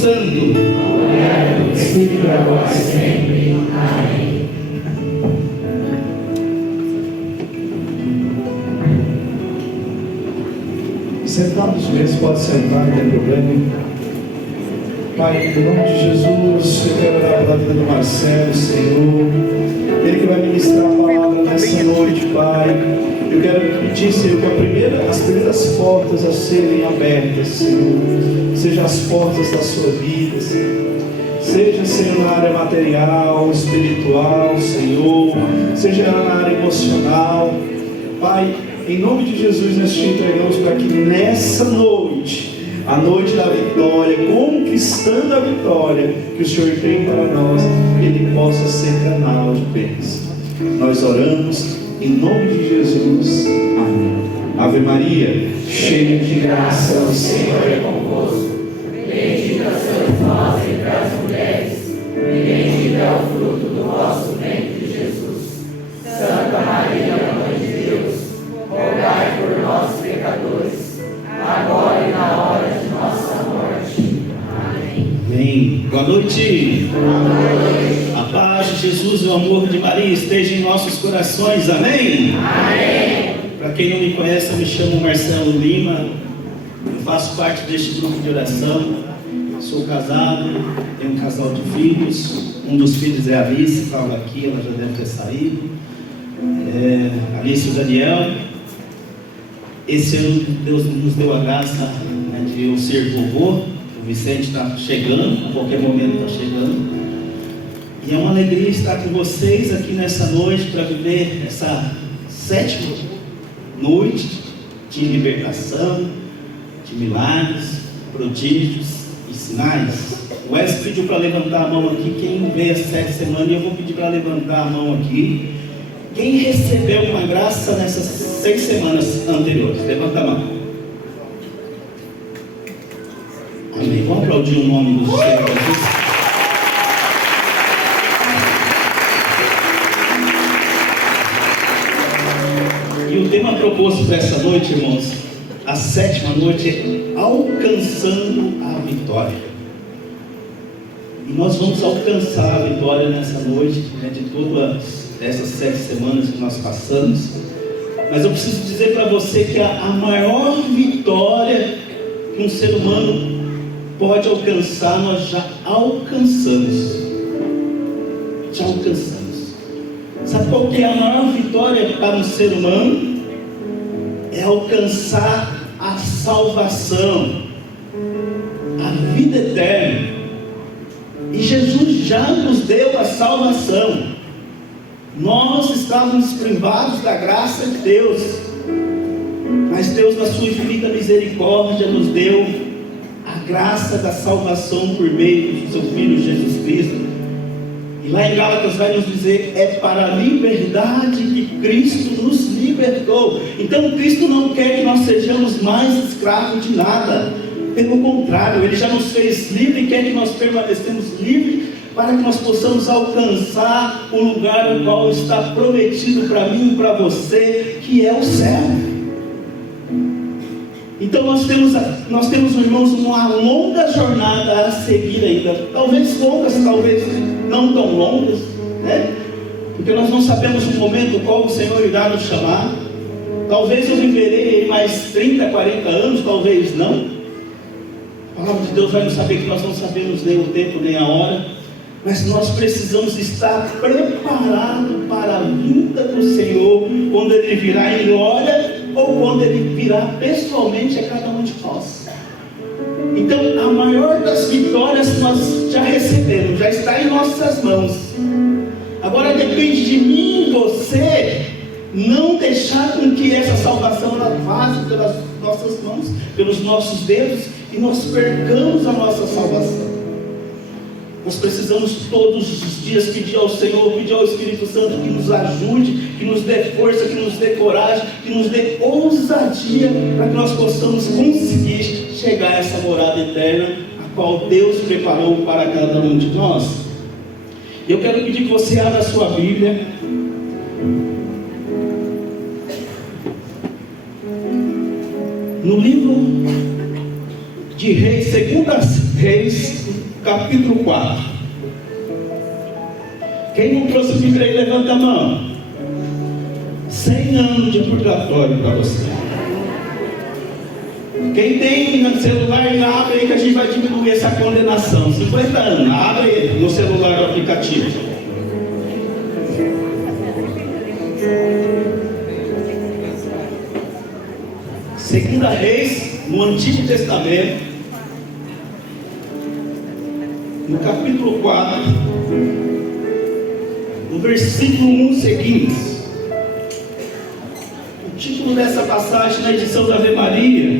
Santo. Espírito agora e sempre. Amém. Sentados mesmo, pode sentar, não tem problema. Pai, em nome de Jesus, eu quero orar pela vida do Marcelo, Senhor. Ele que vai ministrar a palavra nessa noite, Pai. Eu quero pedir, Senhor, que as primeiras portas a serem abertas, Senhor, sejam as portas da sua vida, Senhor. Seja, Senhor, na área material, espiritual, Senhor, seja na área emocional. Pai, em nome de Jesus, nós te entregamos para que nessa noite, a noite da vitória, conquistando a vitória que o Senhor tem para nós, Ele possa ser canal de bênção. Nós oramos em nome de Jesus. Amém. Ave Maria, cheia de graça, o Senhor é convosco. Bendita sois vós entre as mulheres, e bendito é o fruto do vosso ventre, Jesus. Santa Maria, Mãe de Deus, rogai por nós, pecadores, agora e na hora de nossa morte. Amém. Amém. Boa noite. Boa noite. A paz de Jesus e o amor de Maria esteja em nossos corações. Amém. Amém. Para quem não me conhece, eu me chamo Marcelo Lima. Eu faço parte deste grupo de oração. Sou casado, tenho um casal de filhos. Um dos filhos é a Alice, estava aqui, ela já deve ter saído. Alice e o Daniel. Esse ano Deus nos deu a graça, né, de eu ser vovô. O Vicente está chegando, a qualquer momento está chegando. E é uma alegria estar com vocês aqui nessa noite para viver essa 7ª noite de libertação, de milagres, prodígios e sinais. O Wes pediu para levantar a mão aqui. Quem veio as 7 semanas, e eu vou pedir para levantar a mão aqui. Quem recebeu uma graça nessas 6 semanas anteriores? Levanta a mão. Amém. Vamos aplaudir o nome do Senhor aqui. E o tema proposto para essa noite, irmãos, a 7ª noite é alcançando a vitória. E nós vamos alcançar a vitória nessa noite, né, de todas essas 7 semanas que nós passamos. Mas eu preciso dizer para você que a maior vitória que um ser humano pode alcançar, nós já alcançamos. Já alcançamos. Sabe qual que é a maior vitória para um ser humano? É alcançar a salvação, a vida eterna. E Jesus já nos deu a salvação. Nós estávamos privados da graça de Deus, mas Deus, na sua infinita misericórdia, nos deu a graça da salvação por meio do seu Filho Jesus Cristo. E lá em Gálatas vai nos dizer: é para a liberdade que Cristo nos libertou. Então Cristo não quer que nós sejamos mais escravos de nada. Pelo contrário, Ele já nos fez livre e quer que nós permanecemos livres, para que nós possamos alcançar o lugar no qual está prometido para mim e para você, que é o céu. Então nós temos, irmãos, uma longa jornada a seguir ainda. Talvez longas, talvez não tão longas, né? Porque nós não sabemos o momento qual o Senhor irá nos chamar. Talvez eu viverei mais 30, 40 anos, talvez não. A palavra de Deus vai nos saber que nós não sabemos nem o tempo nem a hora, mas nós precisamos estar preparados para a vinda do Senhor, quando Ele virá em glória ou quando Ele virá pessoalmente a cada um de nós. Então a maior das vitórias nós já recebemos, já está em nossas mãos. Agora depende de mim e você não deixar com que essa salvação ela vaze pelas nossas mãos, pelos nossos dedos, e nós percamos a nossa salvação. Nós precisamos todos os dias pedir ao Senhor, pedir ao Espírito Santo que nos ajude, que nos dê força, que nos dê coragem, que nos dê ousadia, para que nós possamos conseguir chegar a essa morada eterna, a qual Deus preparou para cada um de nós. Eu quero pedir que você abra a sua Bíblia no livro de Reis, 2 Reis, capítulo 4. Quem não trouxe a Bíblia aí, levanta a mão. 100 anos de purgatório para você. Quem tem no celular, abre aí que a gente vai diminuir essa condenação. 50 anos, abre aí no celular do aplicativo. Segunda Reis, no Antigo Testamento, no capítulo 4, no versículo 1 seguinte. O título dessa passagem na edição da Ave Maria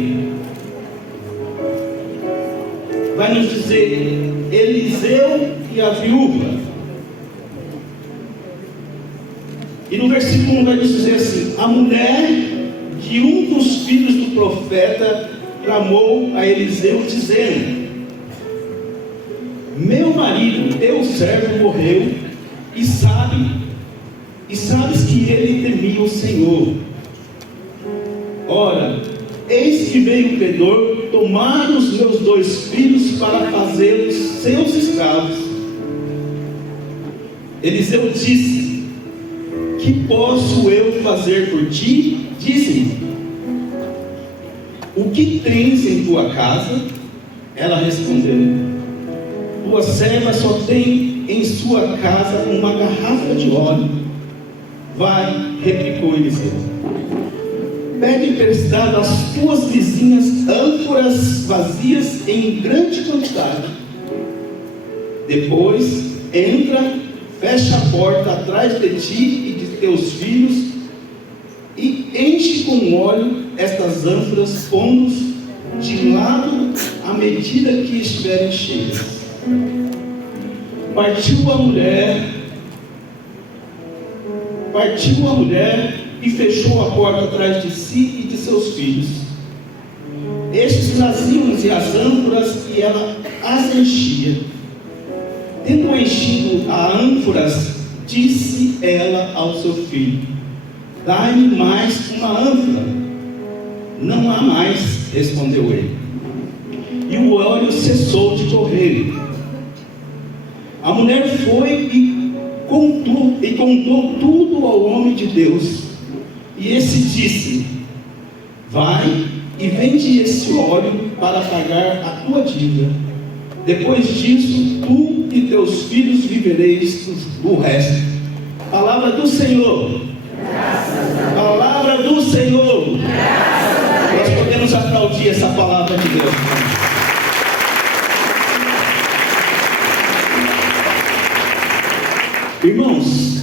vai nos dizer Eliseu e a viúva. E no versículo 1 vai nos dizer assim: a mulher de um dos filhos do profeta clamou a Eliseu dizendo: meu marido, teu servo, morreu, e sabes que ele temia o Senhor. Ora, eis que veio o credor tomar os meus 2 filhos para fazê-los seus escravos. Eliseu disse: que posso eu fazer por ti? Dize-me, o que tens em tua casa? Ela respondeu: tua serva só tem em sua casa uma garrafa de óleo. Vai, replicou Eliseu, pede emprestado às tuas vizinhas ânforas vazias em grande quantidade. Depois entra, fecha a porta atrás de ti e de teus filhos e enche com óleo estas ânforas, pondo de lado à medida que estiverem cheias. Partiu a mulher e fechou a porta atrás de si e de seus filhos. Estes traziam-lhe as ânforas e ela as enchia. Tendo enchido a ânforas, disse ela ao seu filho: dai-me mais uma ânfora. Não há mais, respondeu ele. E o óleo cessou de correr. A mulher foi e contou tudo ao homem de Deus. E esse disse: vai e vende esse óleo para pagar a tua dívida. Depois disso, tu e teus filhos vivereis o resto. Palavra do Senhor. Palavra do Senhor. Nós podemos aplaudir essa palavra de Deus. Irmãos,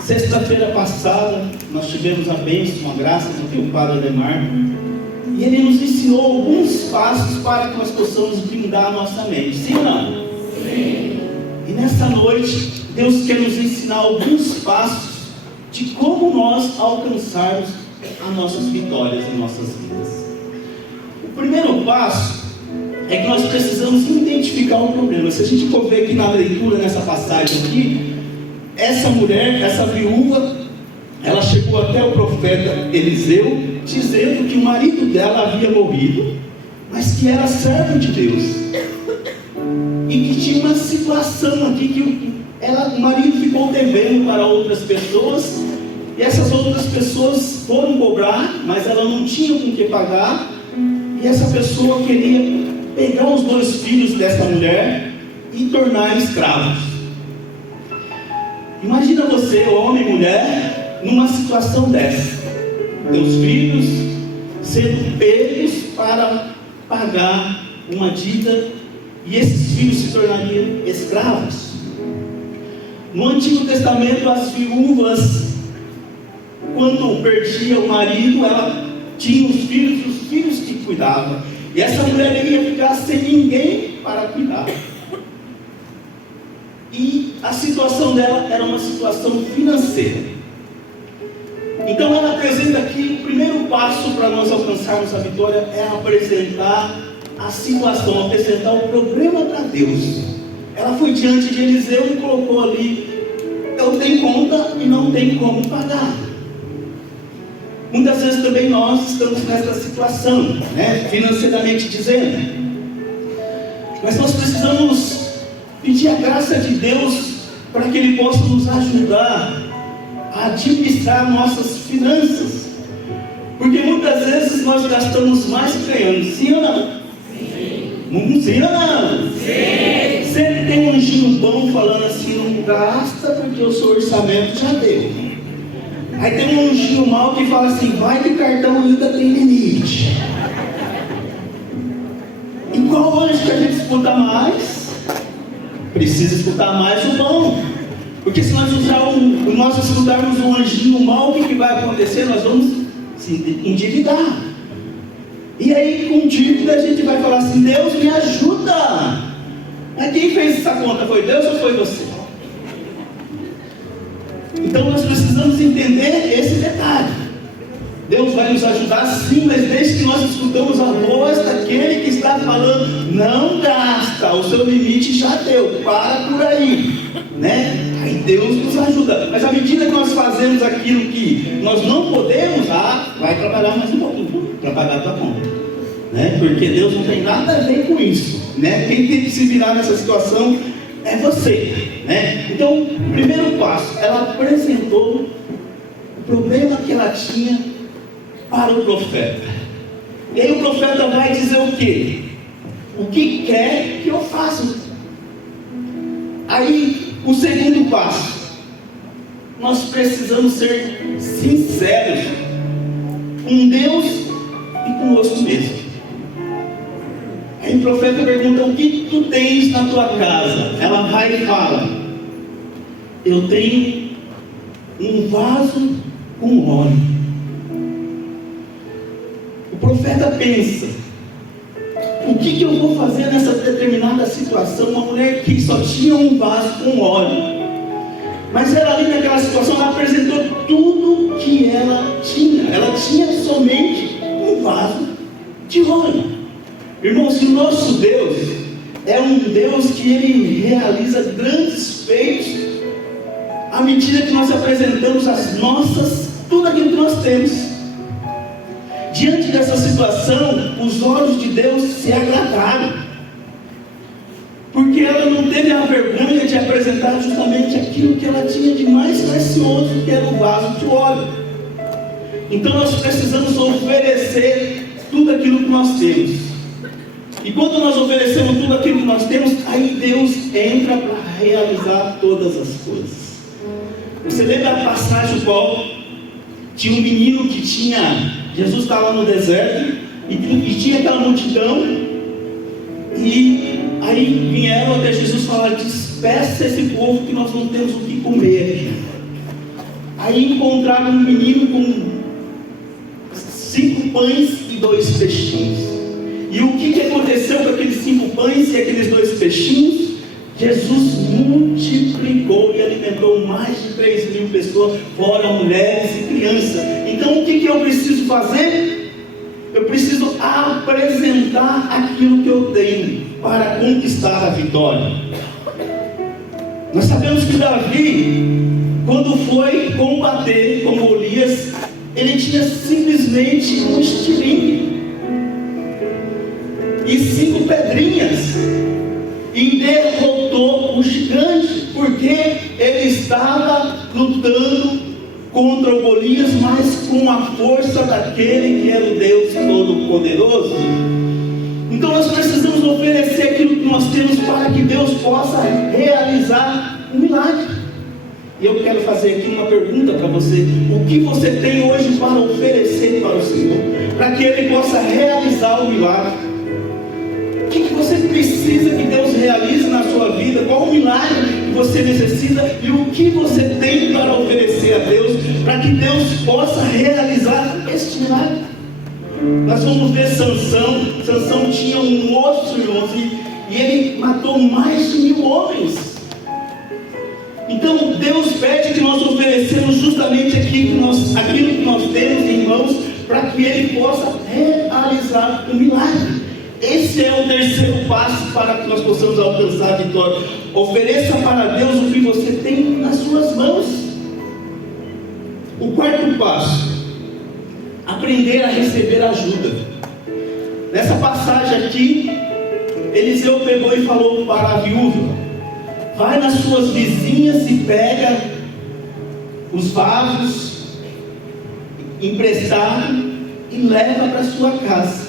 sexta-feira passada nós tivemos a bênção, a graça do teu Padre Ademar, e ele nos ensinou alguns passos para que nós possamos blindar a nossa mente. Sim ou não? Sim. E nessa noite Deus quer nos ensinar alguns passos de como nós alcançarmos as nossas vitórias em nossas vidas. O primeiro passo é que nós precisamos identificar o problema. Se a gente for ver aqui na leitura, nessa passagem aqui, essa mulher, essa viúva, ela chegou até o profeta Eliseu, dizendo que o marido dela havia morrido, mas que era servo de Deus, e que tinha uma situação aqui que o marido ficou devendo para outras pessoas, e essas outras pessoas foram cobrar, mas ela não tinha com que pagar, e essa pessoa queria pegar os 2 filhos dessa mulher e tornar escravos. Imagina você, homem e mulher, numa situação dessa. Teus filhos sendo pegos para pagar uma dívida, e esses filhos se tornariam escravos. No Antigo Testamento, as viúvas, quando perdia o marido, ela tinha os filhos que cuidavam. E essa mulher ia ficar sem ninguém para cuidar. E a situação dela era uma situação financeira. Então ela apresenta aqui, o primeiro passo para nós alcançarmos a vitória é apresentar a situação, apresentar o problema para Deus. Ela foi diante de Eliseu e colocou ali: eu tenho conta e não tenho como pagar. Muitas vezes também nós estamos nessa situação, financeiramente dizendo. Mas nós precisamos pedir a graça de Deus para que Ele possa nos ajudar a administrar nossas finanças. Porque muitas vezes nós gastamos mais que ganhamos. Sim ou não? Sim ou não? Sim. Sempre tem um anjinho bom falando assim: não gasta porque o seu orçamento já deu. Aí tem um anjinho mau que fala assim: vai que o cartão ainda tem limite. E qual anjo que a gente escuta mais? Precisa escutar mais o bom. Porque se nós escutarmos um anjinho mau, o que vai acontecer? Nós vamos se endividar. E aí, com dívida, a gente vai falar assim: Deus me ajuda. Mas quem fez essa conta? Foi Deus ou foi você? Então nós precisamos entender esse detalhe. Deus vai nos ajudar sim, mas desde que nós escutamos a voz daquele que está falando: não gasta, o seu limite já deu, para por aí, né? Aí Deus nos ajuda. Mas à medida que nós fazemos aquilo que nós não podemos, vai trabalhar mais um pouquinho para pagar a tua conta, né? Porque Deus não tem nada a ver com isso, né? Quem tem que se virar nessa situação é você, né? Então, primeiro passo, ela apresentou o problema que ela tinha para o profeta. E aí o profeta vai dizer o quê? O que quer que eu faça? Aí o segundo passo, nós precisamos ser sinceros com Deus e conosco mesmo. Aí o profeta pergunta: o que tu tens na tua casa? Ela vai e fala: eu tenho um vaso com óleo. O profeta pensa: o que eu vou fazer nessa determinada situação? Uma mulher que só tinha um vaso com óleo. Mas ela ali naquela situação, ela apresentou tudo que ela tinha. Ela tinha somente um vaso de óleo. Irmãos, o nosso Deus é um Deus que Ele realiza grandes feitos à medida que nós apresentamos tudo aquilo que nós temos. Diante dessa situação, os olhos de Deus se agradaram, porque ela não teve a vergonha de apresentar justamente aquilo que ela tinha de mais precioso, que era o vaso de óleo. Então nós precisamos oferecer tudo aquilo que nós temos. E quando nós oferecemos tudo aquilo que nós temos, aí Deus entra para realizar todas as coisas. Você lembra a passagem qual tinha um menino que Jesus estava no deserto e tinha aquela multidão, e aí vieram até Jesus falar: despeça esse povo que nós não temos o que comer. Aí encontraram um menino com 5 pães e 2 peixinhos. E o que aconteceu com aqueles 5 pães e aqueles 2 peixinhos? Jesus multiplicou e alimentou mais de 3.000 pessoas, fora mulheres e crianças. Então o que eu preciso fazer? Eu preciso apresentar aquilo que eu tenho para conquistar a vitória. Nós sabemos que Davi, quando foi combater com Golias, ele tinha simplesmente um estilingue e 5 pedrinhas, e derrotou o gigante, porque ele estava lutando contra o Golias, mas com a força daquele que era o Deus Todo-Poderoso. Então nós precisamos oferecer aquilo que nós temos para que Deus possa realizar um milagre. E eu quero fazer aqui uma pergunta para você: o que você tem hoje para oferecer para o Senhor, para que Ele possa realizar o milagre? O que você precisa que Deus realize na sua vida? Qual o milagre que você necessita? E o que você tem para oferecer a Deus, para que Deus possa realizar este milagre? Nós vamos ver Sansão. Sansão tinha um osso, irmãos, e ele matou mais de 1000 homens. Então Deus pede que nós oferecemos justamente aquilo que nós temos em mãos, para que Ele possa realizar o milagre. Esse é o terceiro passo para que nós possamos alcançar a vitória. Ofereça para Deus o que você tem nas suas mãos. O quarto passo: aprender a receber ajuda. Nessa passagem aqui, Eliseu pegou e falou para a viúva: vai nas suas vizinhas e pega os vasos emprestados e leva para sua casa.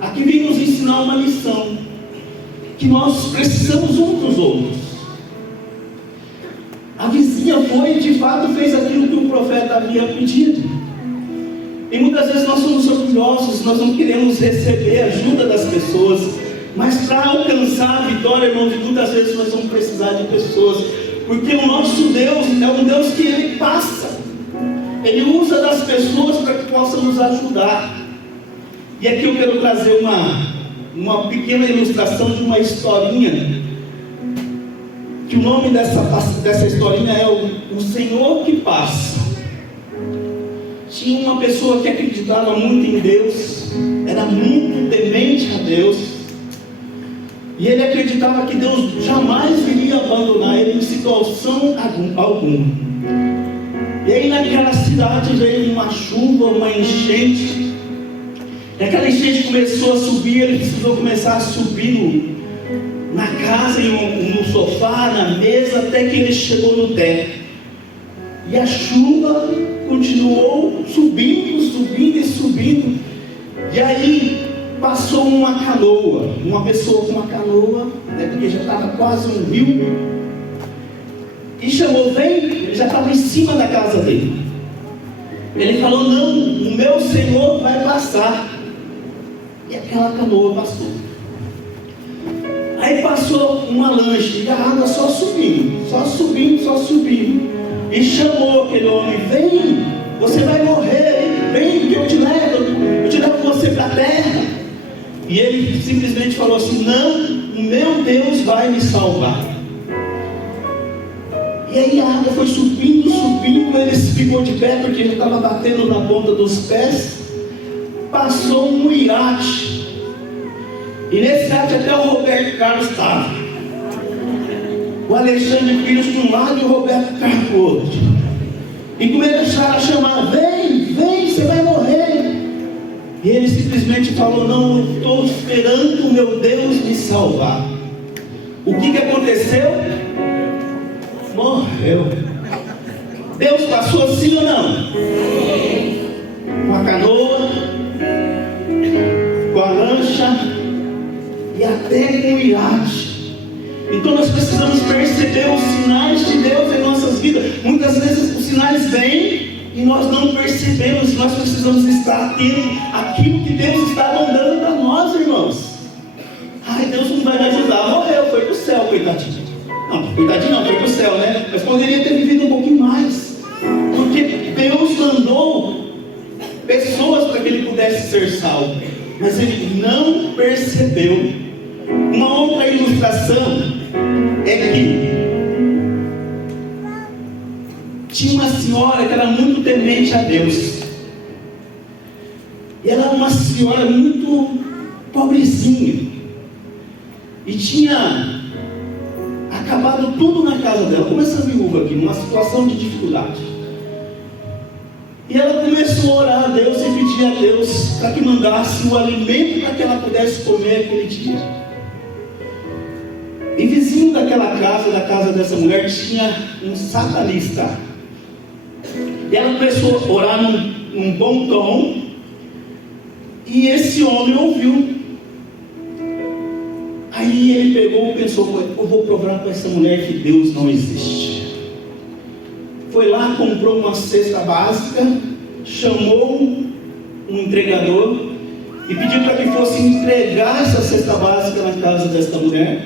Aqui vem nos ensinar uma lição, que nós precisamos uns dos outros. A vizinha foi e de fato fez aquilo que o profeta havia pedido. E muitas vezes nós somos orgulhosos, nós não queremos receber a ajuda das pessoas, mas para alcançar a vitória, irmãos, muitas vezes nós vamos precisar de pessoas, porque o nosso Deus é um Deus que Ele passa, Ele usa das pessoas para que possam nos ajudar. E aqui eu quero trazer uma pequena ilustração de uma historinha, que o nome dessa historinha é o Senhor que passa. Tinha uma pessoa que acreditava muito em Deus, era muito temente a Deus, e ele acreditava que Deus jamais iria abandonar ele em situação alguma. E aí naquela cidade veio uma chuva, uma enchente, e aquela enchente começou a subir. Ele precisou começar a subir na casa, no sofá, na mesa, até que ele chegou no teto. E a chuva continuou subindo, subindo e subindo. E aí passou uma canoa, uma pessoa com uma canoa, né, porque já estava quase um rio, e chamou: vem. Ele já estava em cima da casa dele. Ele falou: não, o meu Senhor vai passar. E aquela canoa passou. Aí passou uma lancha e a água só subindo, só subindo, só subindo. E chamou aquele homem: vem, você vai morrer, vem que eu te levo você para a terra. E ele simplesmente falou assim: não, o meu Deus vai me salvar. E aí a água foi subindo, subindo. Ele ficou de pé porque ele estava batendo na ponta dos pés. Passou um iate, e nesse iate até o Roberto Carlos estava, o Alexandre Pires de um lado e o Roberto Carlos do outro. E começaram a chamar: vem, vem, você vai morrer. E ele simplesmente falou: não, eu estou esperando o meu Deus me salvar. O que aconteceu? Morreu. Deus passou sim ou não? Com a canoa, com a lancha e até com o iate. Então nós precisamos perceber os sinais de Deus em nossas vidas. Muitas vezes os sinais vêm e nós não percebemos. Nós precisamos estar atentos àquilo que Deus está mandando para nós, irmãos. Ai, Deus não vai me ajudar. Morreu, foi para o céu, coitadinho. Não, coitadinho não, foi para o céu, né? Mas poderia ter vivido um pouquinho mais, porque Deus mandou pessoas para que ele pudesse ser salvo, mas ele não percebeu. Uma outra ilustração é que tinha uma senhora que era muito temente a Deus, e ela era uma senhora muito pobrezinha, e tinha acabado tudo na casa dela, como essa viúva aqui, numa situação de dificuldade. E ela começou a orar a Deus e pedir a Deus para que mandasse o alimento para que ela pudesse comer aquele dia. E vizinho daquela casa, da casa dessa mulher, tinha um satanista. E ela começou a orar num bom tom, e esse homem ouviu. Aí ele pegou e pensou: eu vou provar para essa mulher que Deus não existe. Foi lá, comprou uma cesta básica, chamou um entregador e pediu para que fosse entregar essa cesta básica na casa desta mulher,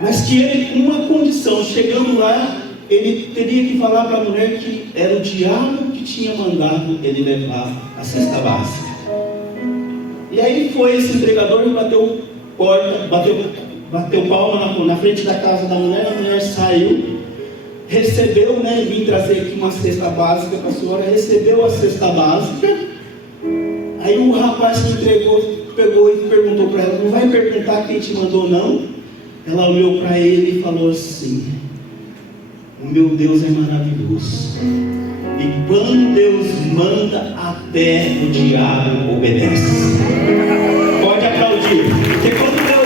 mas que ele, com uma condição: chegando lá, ele teria que falar para a mulher que era o diabo que tinha mandado ele levar a cesta básica. E aí foi esse entregador e bateu palma na frente da casa da mulher. A mulher saiu, recebeu, né? Vim trazer aqui uma cesta básica para a senhora. Recebeu a cesta básica. Aí o rapaz que entregou pegou e perguntou para ela: não vai perguntar quem te mandou, não? Ela olhou para ele e falou assim: o meu Deus é maravilhoso, e quando Deus manda, até o diabo obedece. Pode aplaudir, porque quando Deus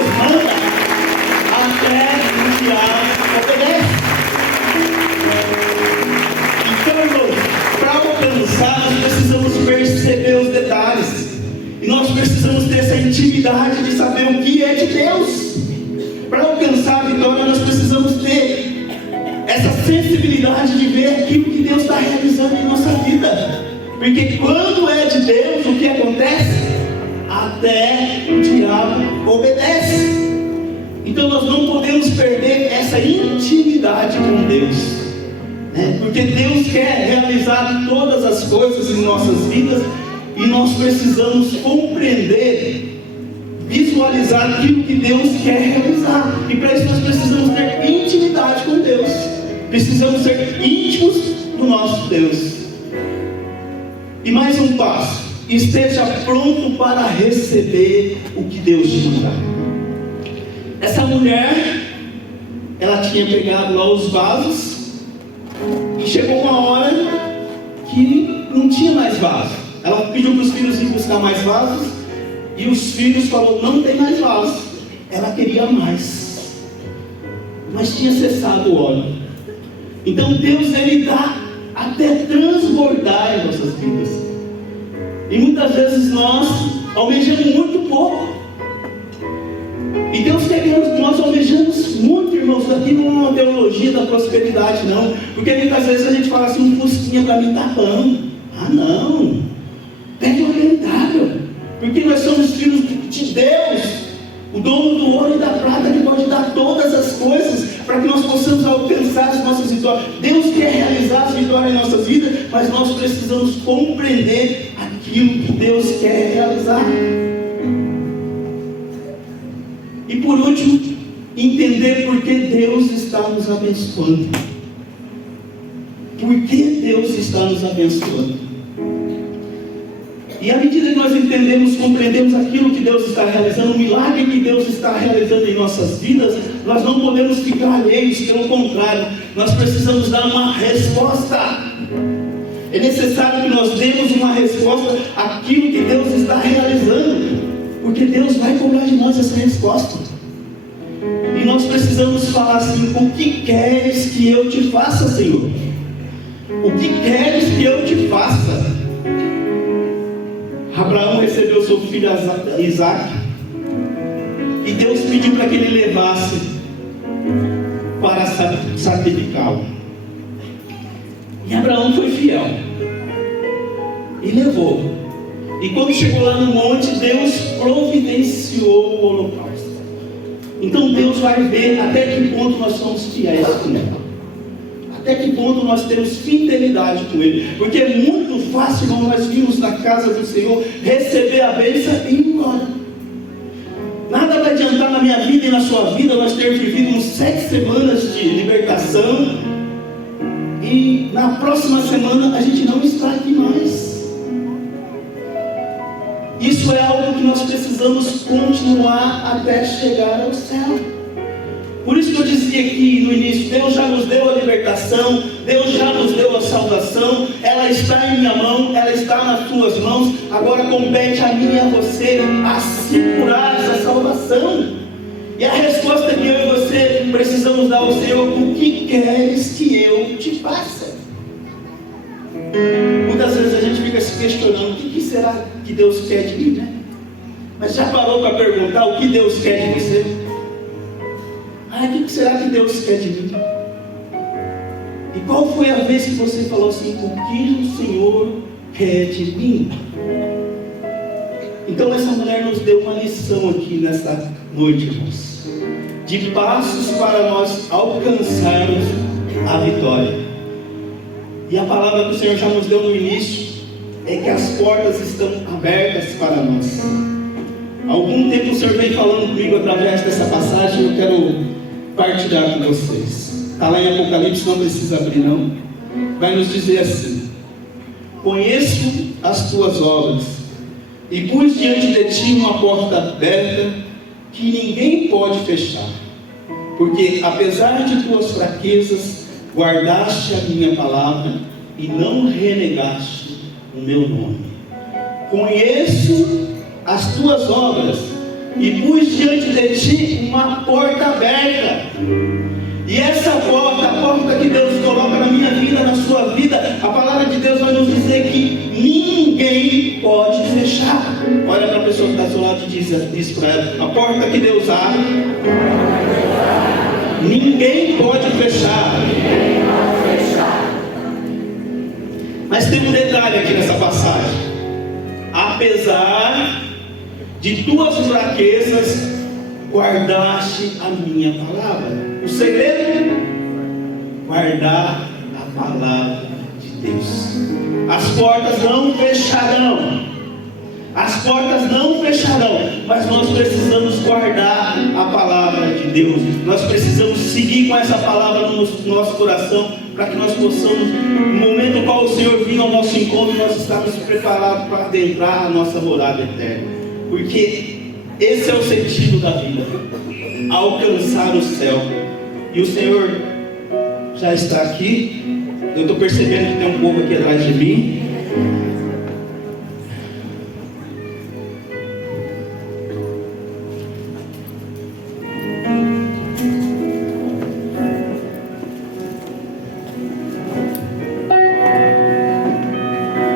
intimidade de saber o que é de Deus. Para alcançar a vitória, nós precisamos ter essa sensibilidade de ver aquilo que Deus está realizando em nossa vida. Porque quando é de Deus, o que acontece? Até o diabo obedece. Então nós não podemos perder essa intimidade com Deus, né? Porque Deus quer realizar todas as coisas em nossas vidas e nós precisamos compreender, visualizar aquilo que Deus quer realizar. E para isso nós precisamos ter intimidade com Deus. Precisamos ser íntimos do nosso Deus. E mais um passo: esteja pronto para receber o que Deus te mandar. Essa mulher, ela tinha pegado lá os vasos e chegou uma hora que não tinha mais vaso. Ela pediu para os filhos ir buscar mais vasos e os filhos falaram: não tem mais vaso. Ela queria mais, mas tinha cessado o óleo. Então Deus, Ele dá até transbordar em nossas vidas. E muitas vezes nós almejamos muito pouco. E Deus quer que nós almejamos muito, irmãos. Aqui não é uma teologia da prosperidade, não. Porque muitas vezes a gente fala assim: um fusquinha para mim tá bom. Ah, não. Pede uma rentável. Porque nós somos filhos de Deus, o dono do ouro e da prata, que pode dar todas as coisas para que nós possamos alcançar as nossas vitórias. Deus quer realizar as vitórias em nossas vidas, mas nós precisamos compreender aquilo que Deus quer realizar. E por último, entender por que Deus está nos abençoando. Por que Deus está nos abençoando? E à medida que nós entendemos, compreendemos aquilo que Deus está realizando, o milagre que Deus está realizando em nossas vidas, nós não podemos ficar alheios. Pelo contrário, nós precisamos dar uma resposta. É necessário que nós demos uma resposta àquilo que Deus está realizando, porque Deus vai cobrar de nós essa resposta. E nós precisamos falar assim: o que queres que eu te faça, Senhor? O que queres que eu te faça? Abraão recebeu seu filho Isaac, e Deus pediu para que ele levasse para sacrificá-lo. E Abraão foi fiel e levou. E quando chegou lá no monte, Deus providenciou o holocausto. Então Deus vai ver até que ponto nós somos fiéis com Ele, até que ponto nós temos fidelidade com Ele. Porque é muito fácil, irmão, nós virmos na casa do Senhor, receber a bênção e ir embora. Nada vai adiantar na minha vida e na sua vida nós termos vivido 7 semanas de libertação e na próxima semana a gente não está aqui mais. Isso é algo que nós precisamos continuar até chegar ao céu. Por isso que eu dizia aqui no início: Deus já nos deu a libertação, Deus já nos deu a salvação, ela está em minha mão, ela está nas tuas mãos. Agora compete a mim e a você assegurar essa salvação. E a resposta que eu e você precisamos dar ao Senhor: o que queres que eu te faça? Muitas vezes a gente fica se questionando: o que será que Deus quer de mim, né? Mas já parou para perguntar o que Deus quer de você? O que será que Deus quer de mim? E qual foi a vez que você falou assim: o que o Senhor quer de mim? Então essa mulher nos deu uma lição aqui nessa noite, irmãos, de passos para nós alcançarmos a vitória. E a palavra que o Senhor já nos deu no início é que as portas estão abertas para nós. Há algum tempo o Senhor vem falando comigo através dessa passagem. Eu quero partilhar com vocês. Está lá em Apocalipse, não precisa abrir não. Vai nos dizer assim: conheço as tuas obras e pus diante de ti uma porta aberta que ninguém pode fechar, porque apesar de tuas fraquezas guardaste a minha palavra e não renegaste o meu nome. Conheço as tuas obras e pus diante de ti uma porta aberta. E essa porta, a porta que Deus coloca na minha vida, na sua vida, a palavra de Deus vai nos dizer que ninguém ninguém pode fechar. Olha para a pessoa que está ao seu lado e diz para ela: a porta que Deus abre, ninguém pode fechar. Mas tem um detalhe aqui nessa passagem: apesar de tuas fraquezas, guardaste a minha palavra. O segredo: guardar a palavra de Deus. As portas não fecharão. As portas não fecharão. Mas nós precisamos guardar a palavra de Deus. Nós precisamos seguir com essa palavra no nosso coração, para que nós possamos, no momento no qual o Senhor vinha ao nosso encontro, nós estamos preparados para adentrar a nossa morada eterna. Porque esse é o sentido da vida: alcançar o céu. E o Senhor já está aqui. Eu estou percebendo que tem um povo aqui atrás de mim.